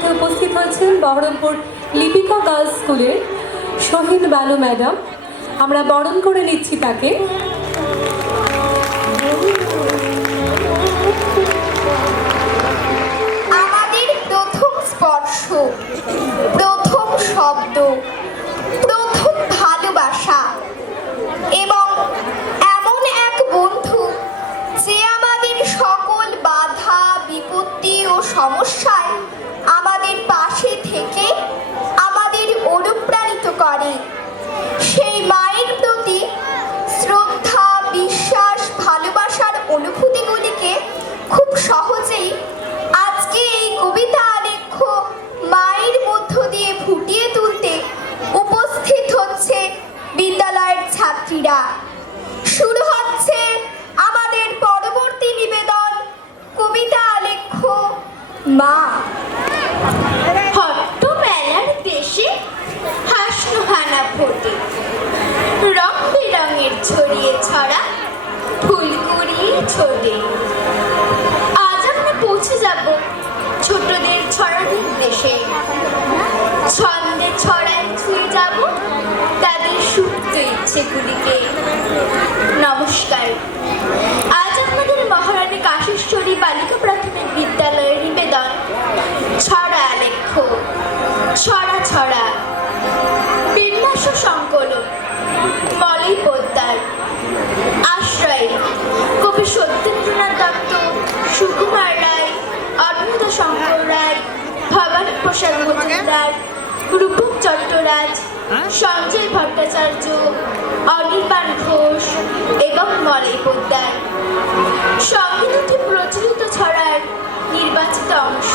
মধ্যে উপস্থিত হয়েছেন বহরমপুর লিপিকা গার্লস স্কুলের শহীদ বানু ম্যাডাম। আমরা বরণ করে নিচ্ছি তাকে। আমাদের প্রথম স্পর্শ, প্রথম শব্দ, প্রথম ভালোবাসা এবং এমন এক বন্ধু যে আমাদের সকল বাধা বিপত্তি ও সমস্যায় আমাদের পাশে থেকে আমাদের অনুপ্রাণিত করে। সেই মায়ের প্রতি শ্রদ্ধা, বিশ্বাস, ভালোবাসার অনুভূতিগুলিকে খুব সহজেই আজকে এই কবিতা আলেখ্য মায়ের মধ্য দিয়ে ফুটিয়ে তুলতে উপস্থিত হচ্ছে বিদ্যালয়ের ছাত্রীরা। শুরু হচ্ছে আমাদের পরবর্তী নিবেদন, কবিতা আলেখ্য মা। হট্ট মেলার দেশে হাসনো হানা ফোটে, রং বেরঙের ছড়িয়ে ছড়া ফুল কুড়িয়ে ছোটে। আজ আমরা পৌঁছে যাব ছোটদের ছড়াদের দেশে, ছন্দে ছড়ায় ছুঁয়ে যাব তাদের সুপ্ত ইচ্ছেগুলিকে। নমস্কার, আজ আমাদের মহারানী কাশেশ্বরী বালিকা প্রাথমিক বিদ্যালয়ের নিবেদন ছড়া আলেখ্য। ছড়া ছড়া বিন্যাস সংকলন মলয় পোদ্দার, আশ্রয় কবি সত্যেন্দ্রনাথ দত্ত, সুকুমার রায়, অদ্ভুত শঙ্কর রায়, ভবানী প্রসাদ মজুমদার, রূপক চট্টরাজ, সঞ্জয় ভট্টাচার্য, অনির্বাণ ঘোষ এবং মলয় পোদ্দার। সঙ্গে দুটি প্রচলিত ছড়ার নির্বাচিত অংশ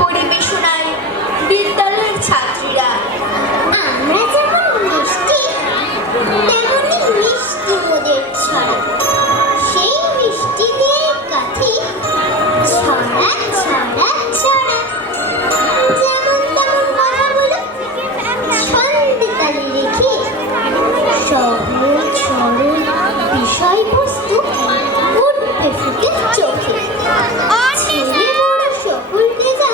পরিবেশনায় বিদ্যালয়ের ছাত্রীরা। আমরা যেমন মিষ্টি তেমনি মিষ্টি ওদের ছড়া, সেই মিষ্টি দিয়ে কাঠি ছড়া ছড়া ছড়া। যেমন তেমন কথাগুলো ছন্দে তালে রেখে সহজ সরল বিষয়বস্তু উঠবে ফুটে চোখে। ছেলে বড় সকলকে যা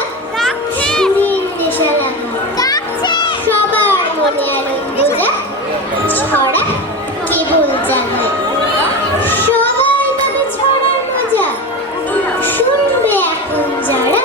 সুরের নেশা লাগা, সবার মনে আনন্দ যা ছড়া কেবল জানে। সবাই পাবে ছড়ার মজা, শুনবে এখন যারা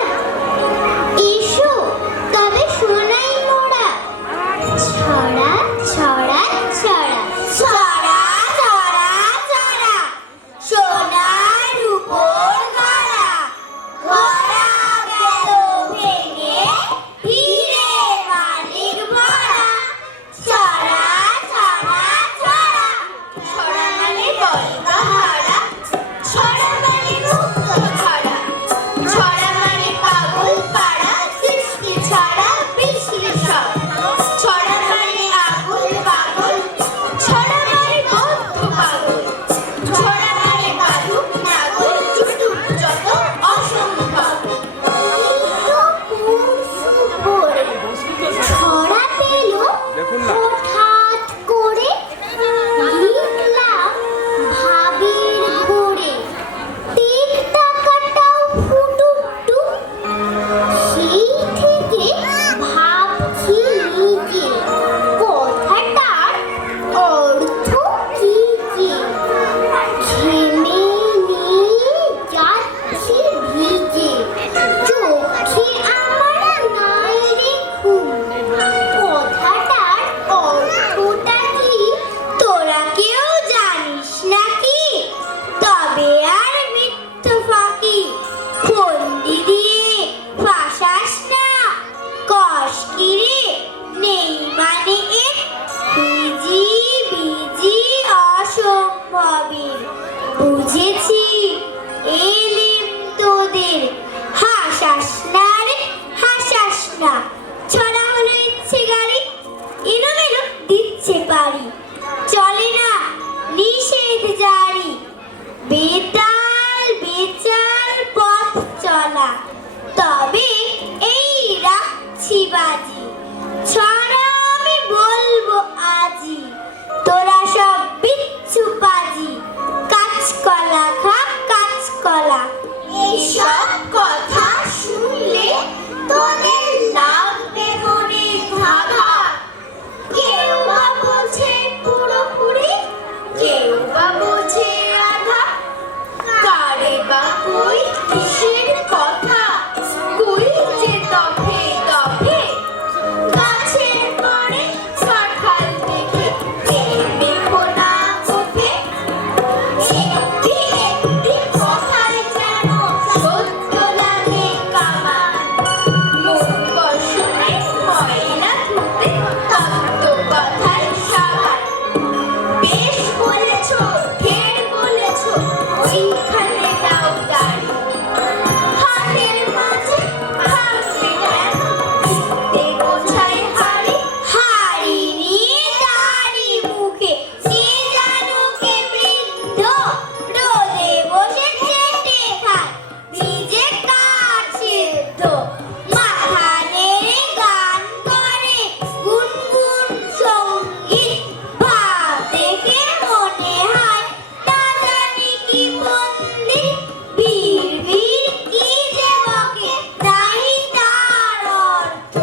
মাথা নেড়ে গান করে গুনগুন সঙ্গীত। ভাব দেখে মনে হয় না জানি কি মন্দির। বীর বীর কি যে বকে নাহি তার অর্থ।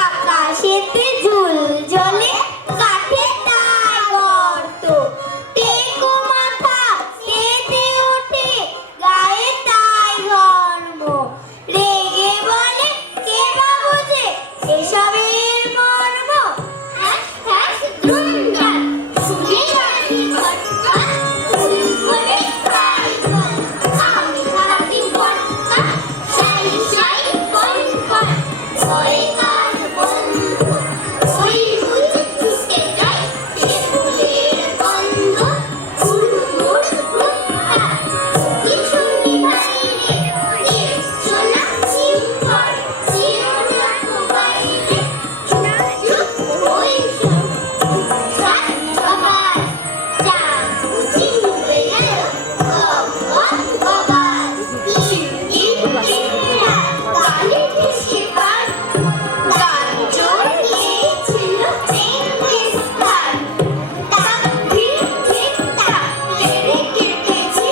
আকাশেতে ঝুল জ্বলে কাঠে তাই গর্ত। টেকো মাথা তেতে ওঠে গায়ে তাই ধর্ম। রেগে বলে কে বা বোঝে এসবের মর্ম। হ্যাস হ্যাস দুমদাম শুনে রাখি ঘটকা। ফুল করে খাই বল আমি হাতি বটকা। সাই সাই বল বল ভয়ে কার বন্ধু। ওই বুঝে চুষে যায় সে ফুলের গন্ধ। হুড়মুড় হুড়মুড়া পিছনে বাইরে দেখছো না চিম করে চিও না তো বাইরে। চুপ চুপ ওই চুপ সাত সবার যা বুঝি ডুবে গেল গপ গবাজ। চিংড়ি চিংড়া কানে ভেসে পার গান জোর গিয়েছিল চেঙ্গিস খান। তাকবীর ঠিক তাক তেরে কেটেছি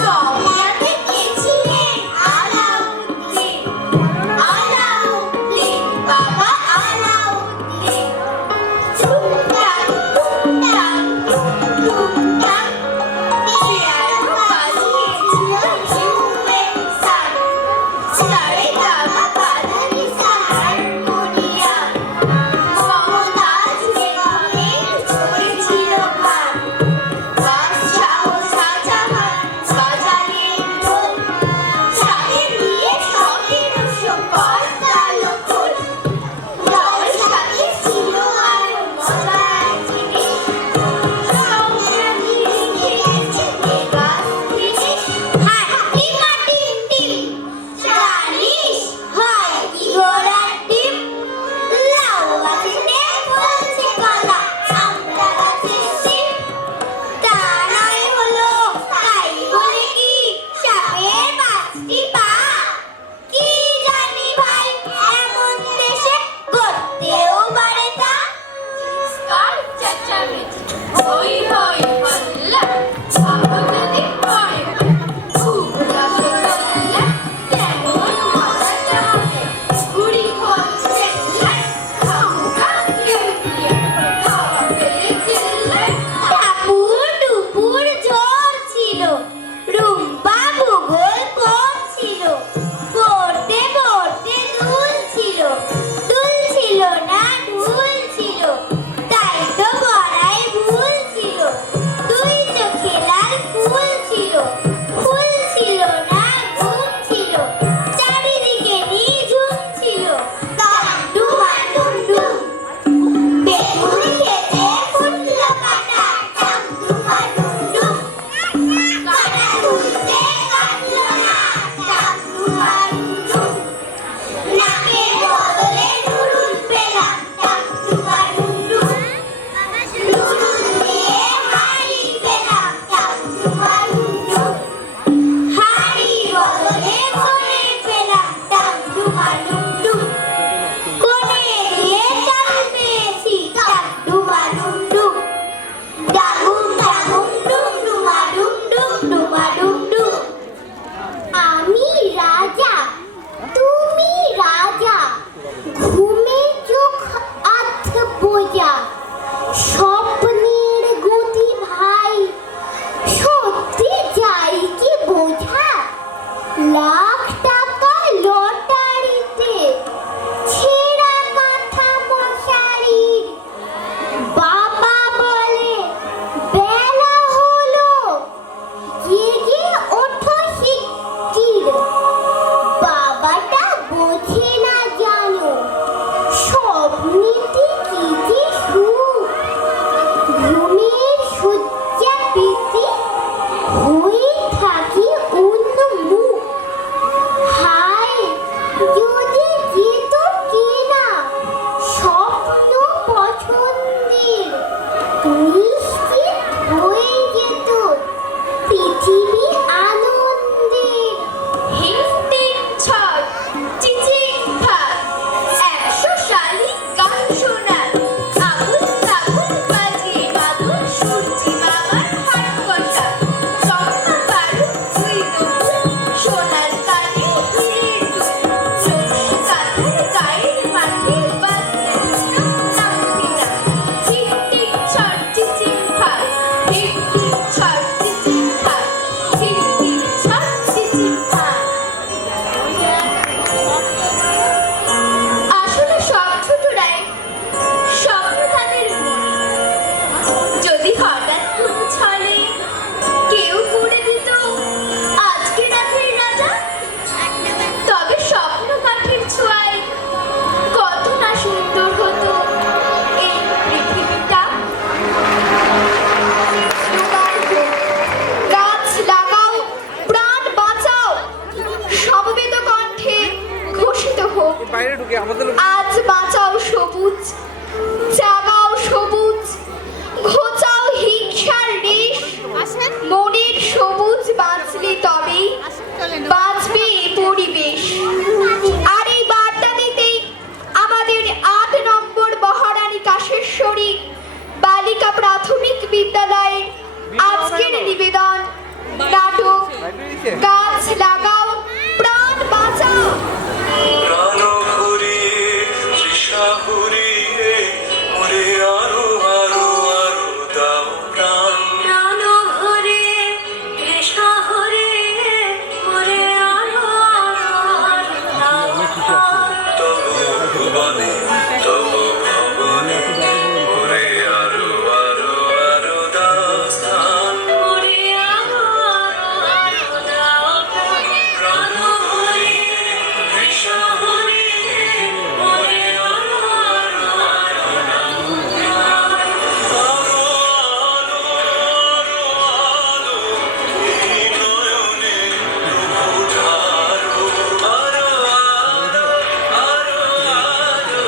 সৌরাতে গেছিলেন আলাউদ্দিন। আলাউদ্দিন বাবা আলাউদ্দিন। টুকটাক টুকটাক টুকটাক পিয়ানো বাজিয়েছিল হিউয়েনসাং। সারে গামা পাধানি সা হারমোনিয়াম। মমতাজ বেগমের ঝরেছিল গান। বাদশাহ শাহজাহান বাজালেন ঢোল। সাথে নিয়ে শখের করতালো খোল। জলসাতে ছিল আরো মজার জিনিস। সংগ্রামী রেখে গেছে বেগাস জিনিস। হাড্ডি মাটির ডিম জানিস হয় কি ঘোড়ার ডিম। লাউ গাছেতে ফলছে কলা আমরা গাছের শিম। তা নয় হলো তাই বলে কি সাপের 5টি পা। কি জানি ভাই এমন দেশে করতেও পারে তা। চিৎকার চেঁচামেচি হই হই হল্লা ভালো যদি পড়ে খুব রসগোল্লা কেমন মজাটা হবে ঘুড়ি হচ্ছে লাই খামুকা কেউ দিয়ে খাওয়া পেলে চিল্লাই। টাপুর টুপুর ঝড় ছিল রুম্পা ভূগোল পড়ছিল। পড়তে পড়তে দুল ছিল না ঢুল ছিল। তাই তো পড়ায় ভুল ছিল। দুই চোখে লাল ফুল ছিল। ফুল ছিল না ঘুম ছিল। চারিদিকে নিঝুম ছিল। ডুমা ডুম ডুম বেগুন খেতে ফুটলো কাটা। ডুমা ডুম ডুম কাটা তুলতে কাটলো না। ডুমা ডুম ডুম নাকের বদলে নুরুল পেলাম। ডুমা ডুম ডুম নুরুল দিয়ে হাড়ি পেলাম। ডুমা ডুম ডুম হাড়ির বদলে কোণে পেলাম। ডুমা ডুম ডুম কোণে দিয়ে চাল পেয়েছি। ডুমা ডুম ডুম ডাহুম ডাহুম ডুম ডুমা ডুম ডুম ডুমা ডুম ডুম। আমি রাজা তুমি রাজা ঘুমে চোখ আধ বোঝা। স্বপ্নের গতি ভাই সত্যি যাই কি বোঝা। লাখ টাকা লটারিতে ছেঁড়া কাঁথা মশারির। বাবা বলে বেলা হলো জেগে ওঠো শিগগির। বাবাটা বোঝে না জানো স্বপ্নেতে কি যে সুখ। ঘুমের শয্যা পেতে হয়ে থাকি উন্মুখ। হায় যদি যেত কেনা স্বপ্ন পছন্দের। নিশ্চিত হয়ে যেত পৃথিবী আনন্দের। হিংটিং ছট বাইরে ঢুকে আমাদের আজ বাঁচাও সবুজ, জাগাও সবুজ, ঘোচাও হিংসার রেশ। মনের সবুজ বাঁচলে তবেই বাঁচবে এ পরিবেশ। আর এই বার্তা দিতেই আমাদের ৮ নম্বর মহারানী কাশেশ্বরী বালিকা প্রাথমিক বিদ্যালয়ের আজকের নিবেদন নাটক গাছ লাগাও প্রাণ বাঁচাও। প্রাণ ভরিয়ে তৃষা ভরিয়ে মরে আরো আরো আরো দাও প্রাণ। প্রাণ ভরিয়ে তৃষা ভরিয়ে মরে আরো আরো আরো দাও প্রাণ। তবু ভুবনে তবু ভুবনে মরে আরো আরো আরো দাও স্থান। মরে আরো আরো দাও প্রাণ। প্রাণ ভরিয়ে তৃষা ভরিয়ে মরে আরো আরো আরো দাও প্রাণ। আরো আলো আরো আলো এই নয়নে প্রভু ঢালো। আরো আলো আরো আলো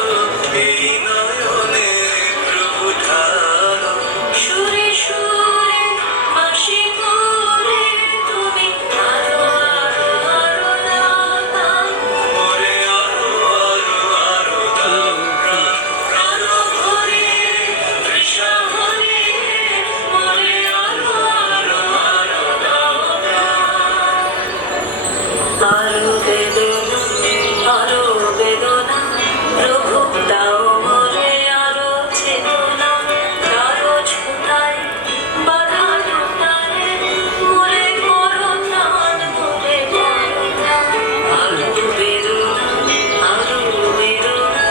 এই নয়নে প্রভু ঢালো। সুরে সুরে বাঁশি করে তুমি আরো আরো আরো দাও প্রাণ। মরে আরো আরো আরো দাও প্রাণ। প্রাণ ভরিয়ে তৃষা ভরিয়ে মরে আরো আরো আরো দাও প্রাণ। আরো বেদনা আরো বেদনা প্রভু দাও মরে আরো চেতনা। আরো ছুটায় বাধা লুটায় মরে করো প্রাণ মরে করো প্রাণ। আরো বেদনা আরো বেদনা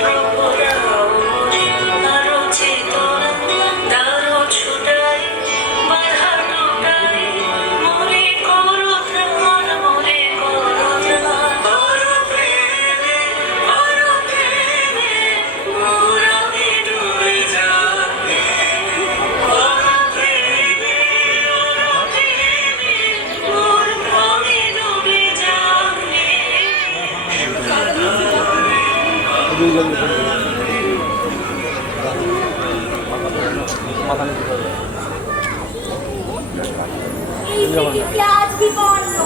প্রভু দাও মরে আরো চেতনা। আরো ছুটায় বাধা লুটায় মরে করো প্রাণ মরে করো প্রাণ। আরো প্রেমে আরো প্রেমে মোর আমি ডুবে যাই। আরো প্রেমে আরো প্রেমে মোর প্রাণে ডুবে যাবে। এই পৃথিবী আজ বিপন্ন,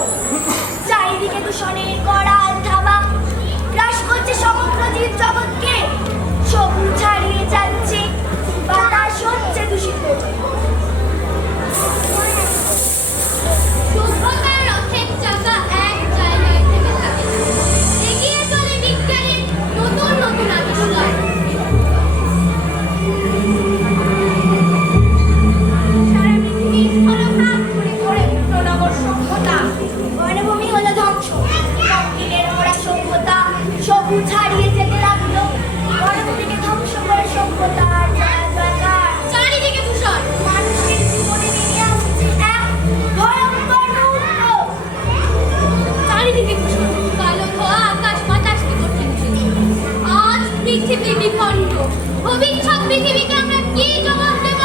চারিদিকে দূষণের করাল থাবা গ্রাস করছে সমগ্র জীব জগৎকে। সবুজ ছাড়িয়ে যাচ্ছে, বাতাস হচ্ছে দূষিত। সভ্যতার রথের চাকা এক জায়গায় থেমে থাকে না। এগিয়ে চলে বিজ্ঞানের নতুন নতুন আবিষ্কার। সারা পৃথিবীর স্থলভাগ ঘুরে ঘুরে প্রণবর সভ্যতা। বনভূমি হলো ধ্বংস, কংক্রিটের মোড়া সভ্যতা সবুজ ছাড়িয়ে যেতে লাগলো। বনভূমিকে ধ্বংস করে সভ্যতা আর জয়কার। চারিদিকে দূষণ। মানুষের জীবনে নেমে আসছে এক ভয়ঙ্কর রূপ। চারিদিকে দূষণ। কালো ধোঁয়া আকাশ বাতাসকে করছে দূষিত। আজ পৃথিবী বিপন্ন। ভবিষ্যৎ পৃথিবীকে আমরা কি জবাব দেব?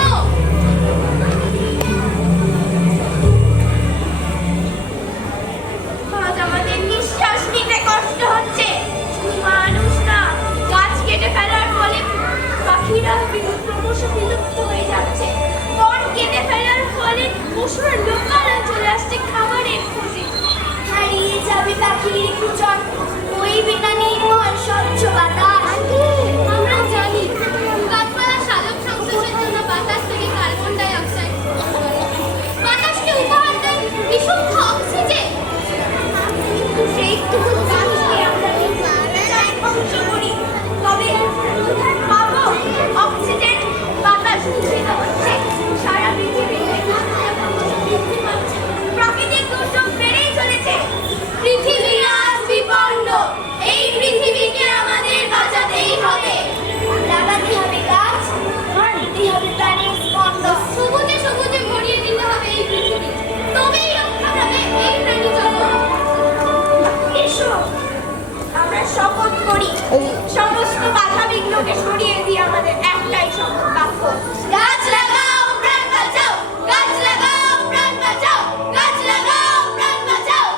আজ আমাদের নিঃশ্বাস নিতে কষ্ট হচ্ছে। শুধু মানুষ না, গাছ কেটে ফেলার ফলে পাখিরা ক্রমশ বিলুপ্ত হয়ে যাচ্ছে। বন কেটে ফেলার ফলে পশুরা লোকালয়ে চলে আসছে খাবারের খোঁজে। হারিয়ে যাবে পাখির কুচন, বইবে না নির্মল স্বচ্ছ বাতাস। আমরা জানি গাছপালা সালোক সংশ্লেষের জন্য বাতাস থেকে কার্বন ডাই অক্সাইড বাতাসকে উপহার দেয় বিশুদ্ধ অক্সিজেন। কিন্তু সেইটুকু গাছকে আমরা নিজেরাই ধ্বংস করি, তবে কোথায় পাবো অক্সিজেন? বাতাস দূষিত হচ্ছে, সারা পৃথিবীতে বৃদ্ধি পাচ্ছে, প্রাকৃতিক দুর্যোগ বেড়েই চলেছে। পৃথিবী আজ বিপন্ন। এই পৃথিবীকে আমাদের বাঁচাতেই হবে। লাগাতে হবে গাছ, দিতে হবে প্রাণের স্পন্দন। সবুজে সবুজে ভরিয়ে দিতে হবে এই পৃথিবী। তবেই রক্ষা পাবে এই প্রাণী জগৎ। এসো আমরা শপথ করি, সমস্ত বাধা বিঘ্নকে সরিয়ে দিয়ে আমাদের একটাই শপথ বাক্য, গাছ লাগাও প্রাণ বাঁচাও, গাছ লাগাও প্রাণ বাঁচাও, গাছ লাগাও প্রাণ বাঁচাও।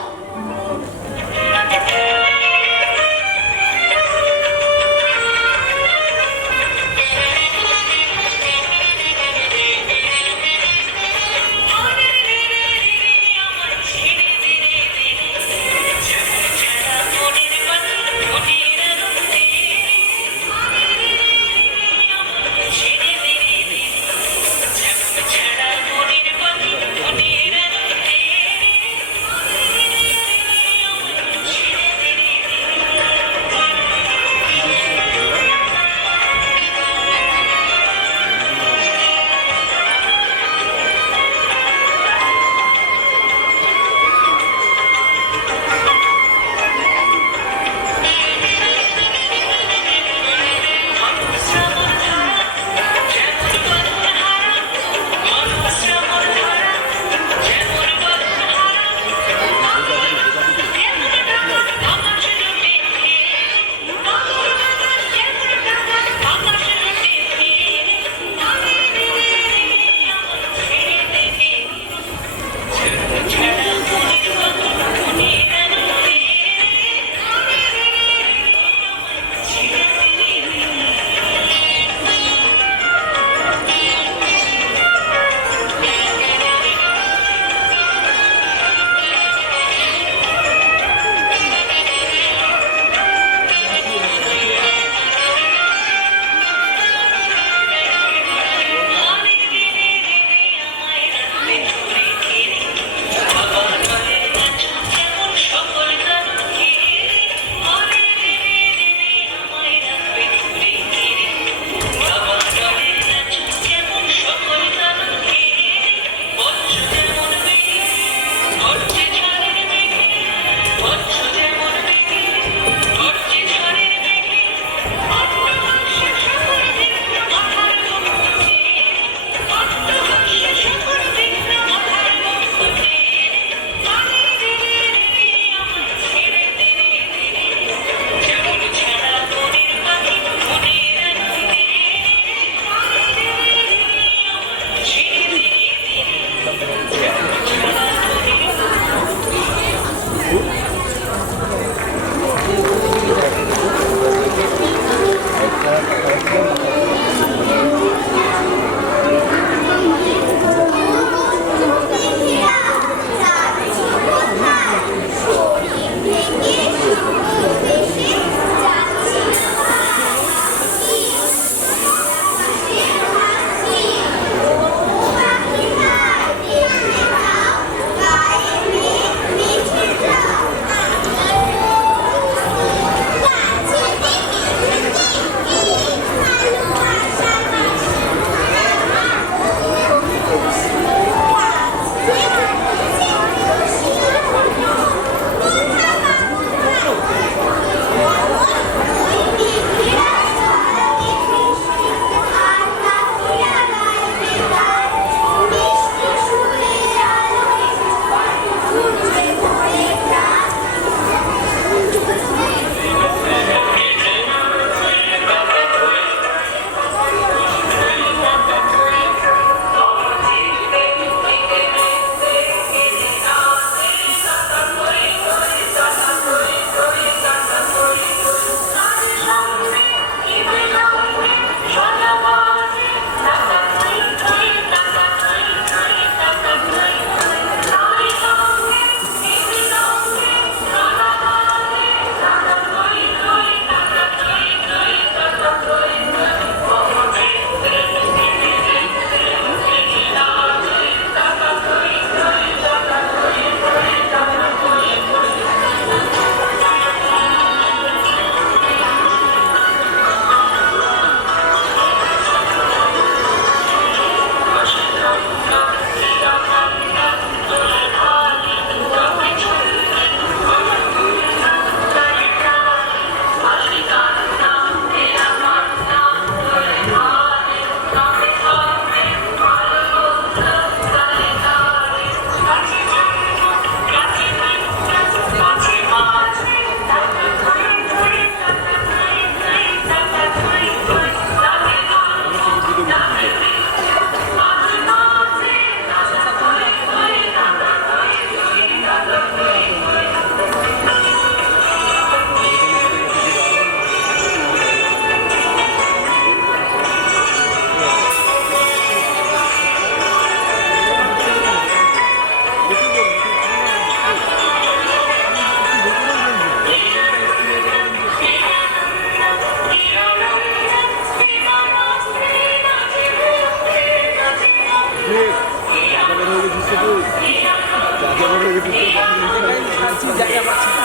জায়গা পাচ্ছি না,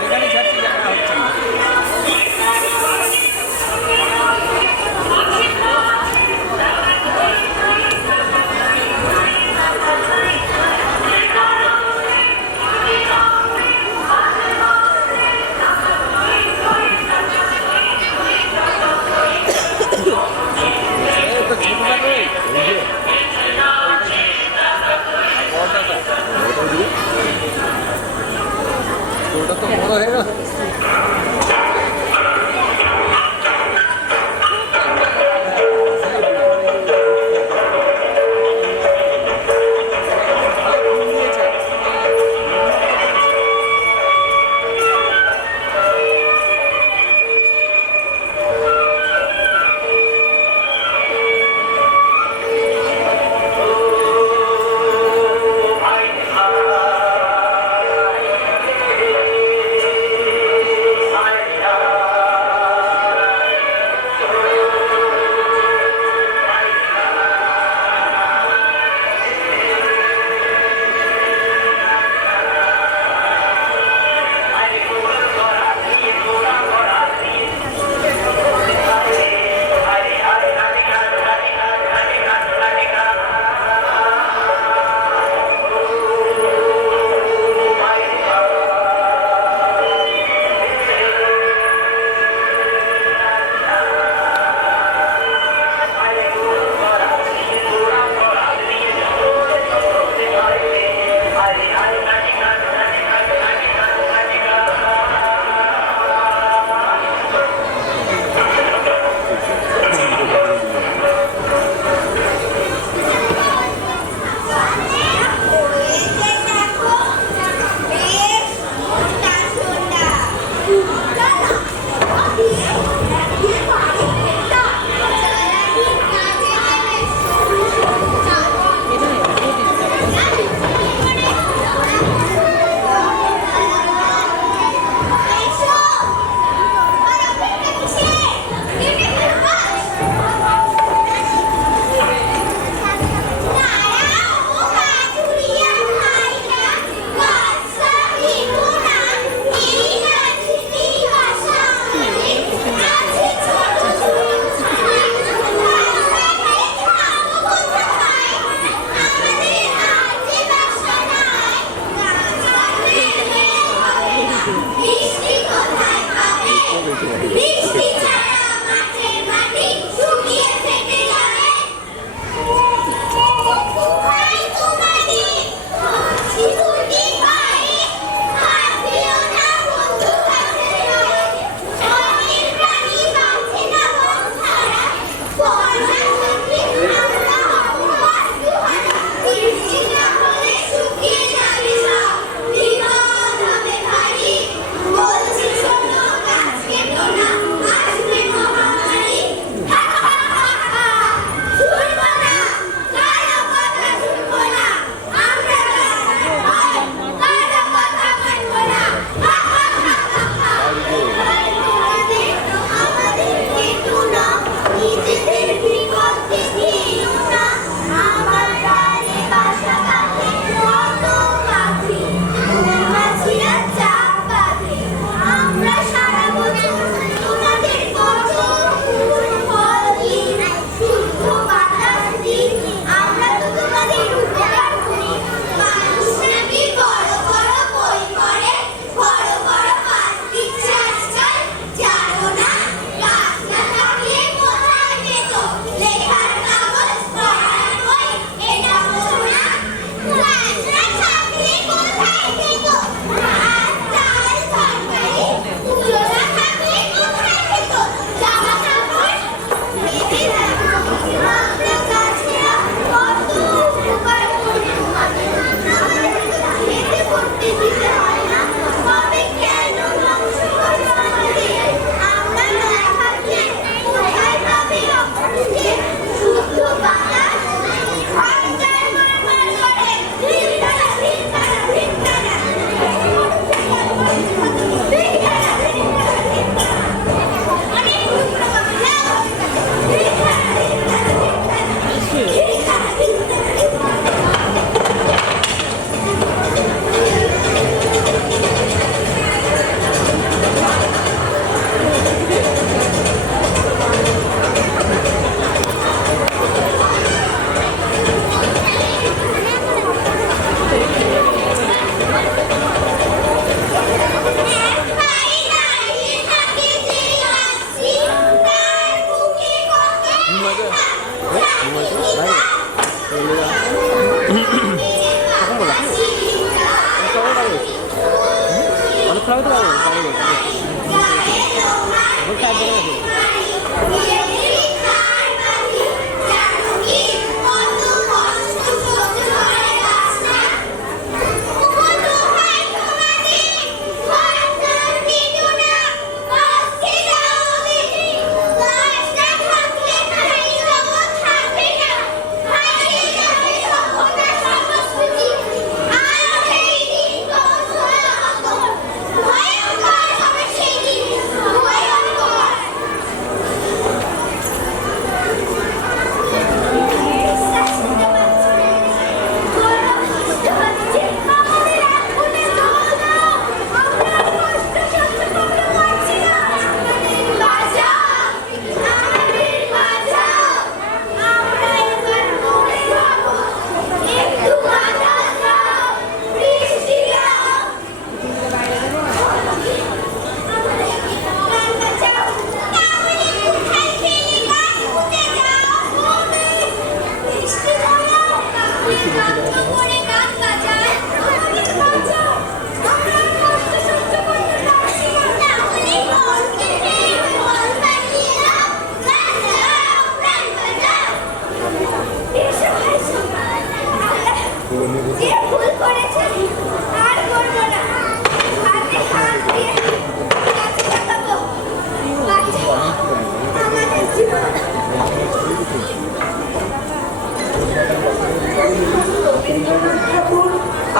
যেখানে ছাড়ছি জায়গা হচ্ছে না। এই তো ছোটখাটো এই যে ওটা তো বড় হয়ে গেল। I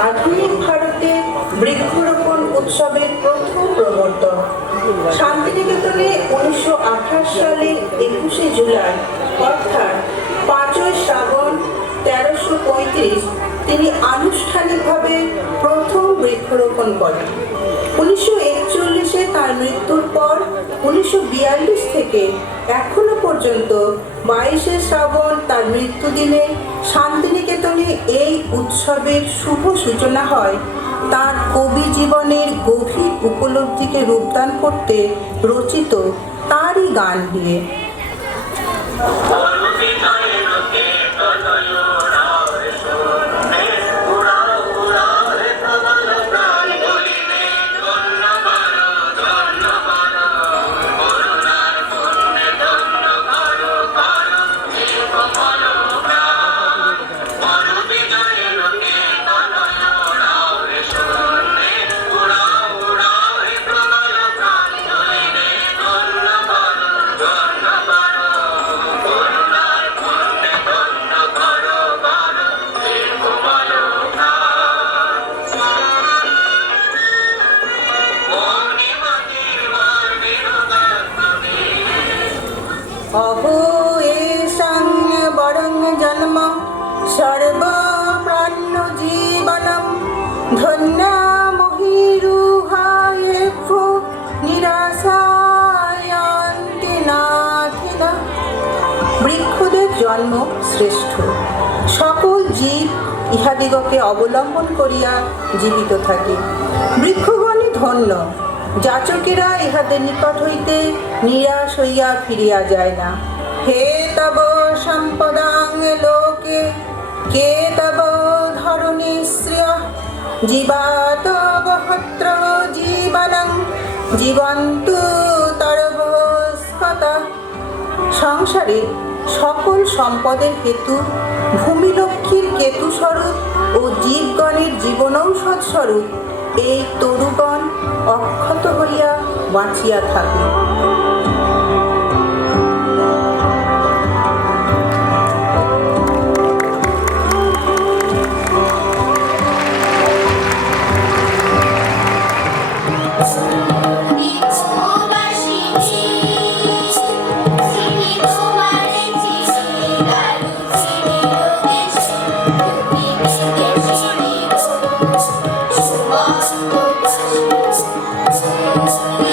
আধুনিক ভারতে বৃক্ষরোপণ উৎসবের প্রথম প্রবর্তক। শান্তিনিকেতনে 1928 সালের 21শে জুলাই অর্থাৎ 5ই শ্রাবণ 1335 তিনি আনুষ্ঠানিকভাবে প্রথম বৃক্ষরোপণ করেন। 1941-এ তার মৃত্যুর পর 1942 থেকে এখনো পর্যন্ত 22শে শ্রাবণ তার মৃত্যুদিনে শান্তিনিকেতনে এই উৎসবের শুভ সূচনা হয় তার কবি জীবনের গভীর উপলব্ধিকে রূপদান করতে রচিত তারই গান দিয়ে। অহো এষাং বরং জন্ম সর্বপ্রাণ জীবনম ধন্যমহিরুহায়েভ্যো নিরাশায়ান্তি নাথিনা। বৃক্ষদের জন্ম শ্রেষ্ঠ, সকল জীব ইহাদিগকে অবলম্বন করিয়া জীবিত থাকে। বৃক্ষগণই ধন্য, যাচকেরা ইহাদের নিকট হইতে নিরাশ হইয়া ফিরিয়া যায় না। হে তব সম্পদাং লোকে কে তব ধরণী শ্রিয় জীবাত বহত্র জীবনং জীবন্তু তরভস্কতা। সংসারে সকল সম্পদের হেতু ভূমিলক্ষ্মীর কেতু স্বরূপ ও জীবগণের জীবনৌষধ স্বরূপ এই তরুগণ অক্ষত হইয়া বাঁচিয়া থাকে। Thank you.